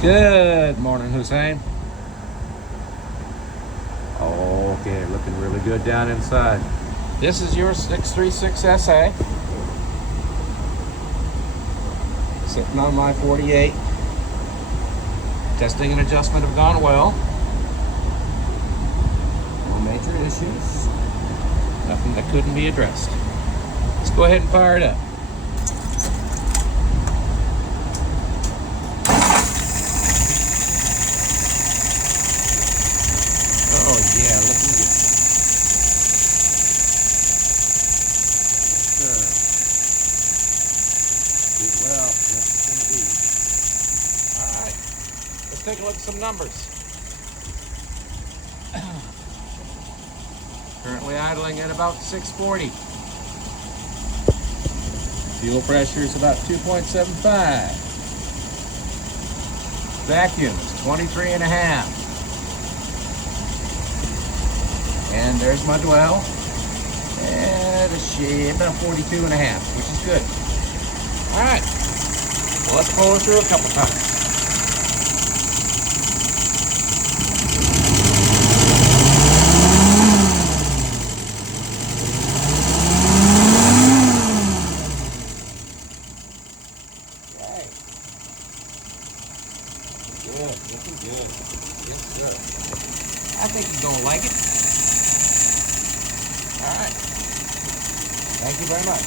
Good morning, Hussain. Okay, looking really good down inside. This is your 636 SA. Sitting on my 48. Testing and adjustment have gone well. No major issues. Nothing that couldn't be addressed. Let's go ahead and fire it up. Oh yeah, looking good. Sure. Did well, yes indeed. All right, let's take a look at some numbers. Currently idling at about 640. Fuel pressure is about 2.75. Vacuum is 23 and a half. And there's my dwell. And about 42 and a half, which is good. All right, well, let's pull her through a couple times. Okay. Good, looking good. Yes, sir. I think you're gonna like it. All right. Thank you very much.